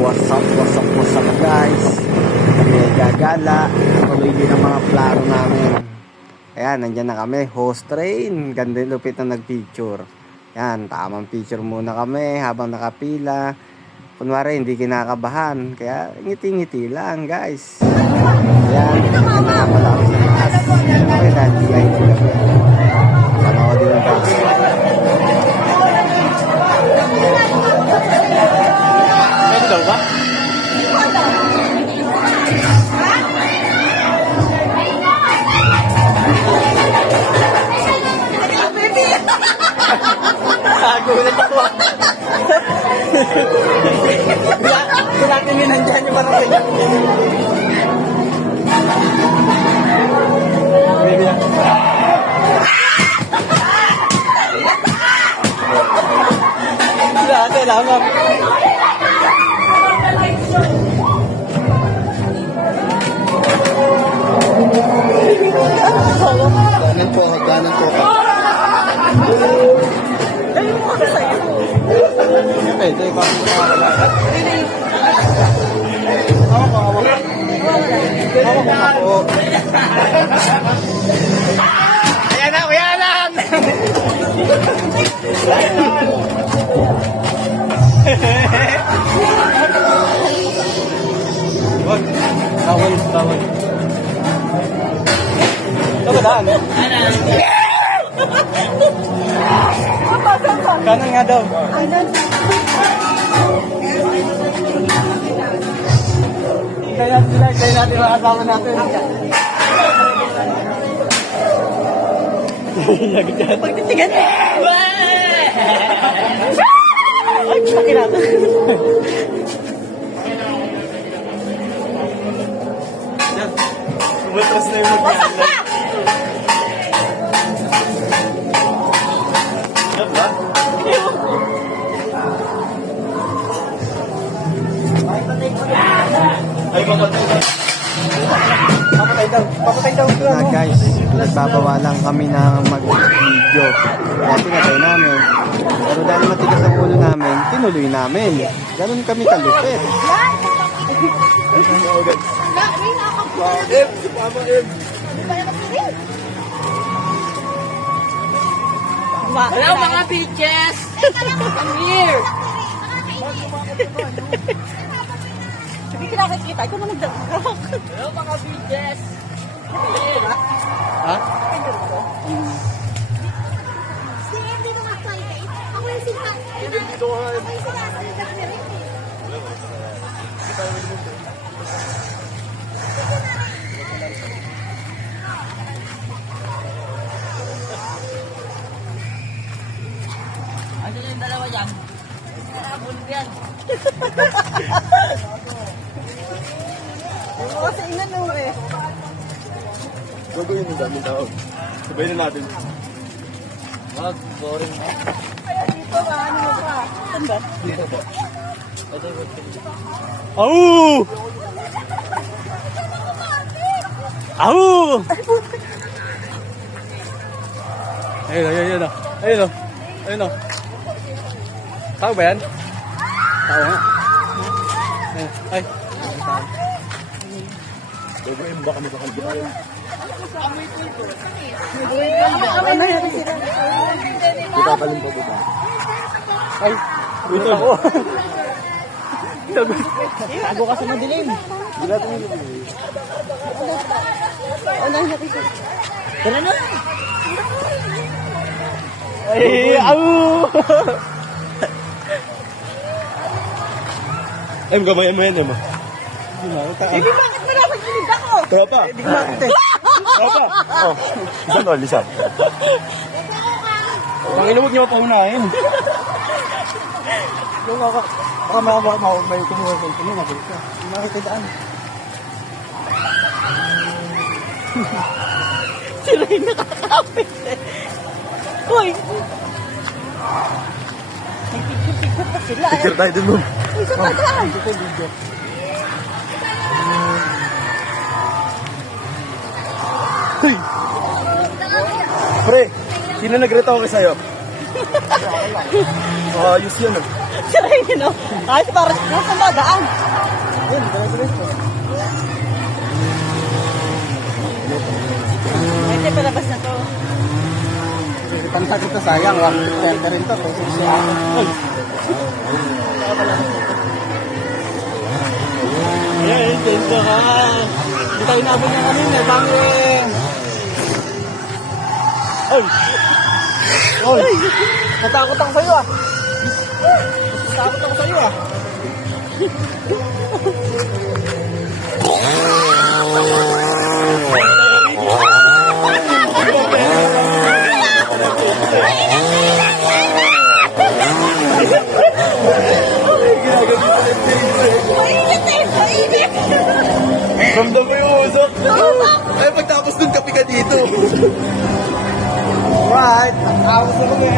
what's up guys? Kami gagala. Tuloy din ang mga plano namin. Ayan, nandyan na kami. Host train. Ganda yung lupit na nagpicture. Ayan, tamang picture muna kami habang nakapila. Kunwari, hindi kinakabahan. Kaya ngiti-ngiti lang guys. Ayan, nakapala kami sa taas. Okay, dahil VIP kami. Panoodin lang guys. Pwede daw ba? Nagulat ako. Kailangan nyo nandyan yung parang ganyan. Baby na. Salamat. Ganan po. Ay, mo ka sa'yo. Pwede, bakit mo ka Hawak. Ayan na, uyanan! Bawal. Ito ba daan? Kanan nga daw. Hintayin natin mga kasama natin. Pagtitigan mo! Ay, sakit natin. Umatras na yung mag-ialan. Ay, papatay daw. Guys, nagbabawalan kami na mag-video. Kaya pinatay namin. Pero dahil matigas ang ulo namin, tinuloy namin. Ganun kami kalupit. Hello mga bitches! Come here! Hindi kinakit-kita. Ikaw na nagdagdag. Hello mga bitches! Ha? Hindi mo mag-play. Ako yung sinasalita ni Rick. Ano yung dalawa dyan? Bulb yan. Yung kasi inano eh. Gagawin yung daming tao. Sabay na natin. Wag, boring na. Kaya dito ba? Ano mo pa? Tanda? Dito po. Au! Au! Ayun o. Tao ba yan? Tao nga. Ay. Gagawin baka makakalbihan. Ano yan sila? Ipapalin po ba? Ay. Dito ako. Tago ka sa madilim. Gila ito nyo. Ano yan natin? Tara na! Ay, au! Em, gamayan mo yan, Em. Hindi, bakit mo napagilig ako? Tropa! Tropa! Oh, lisan o, lisan. Ang inuwag niyo pa unahin. Yung baka may kumuha sa ito, mabalik ka. Makikidaan. Sila yung nakakapit eh. Hoy! Nagpicture-picture pa sila eh. Picture tayo dun mo. Isa pa dyan. Ito video. Pre, sino nag-retoke sa'yo? Ayos yan ah. Siray yun, no? Ay, parang saan ba daan? Yan, diretso. Ay, hindi, palabas na to. Pantag ito sayang, 130 rin to. Ayan, tenso ka. Hindi tayo nabot ng kanina, bangin. Oy! Oy! Natakot ako sa'yo ah. Natakot ako sa'yo ah. Mainit eh! Mainit! Ramdam mo yung usok. Ay, pagtapos dun, kapi ka dito. Right. Tapos na kami.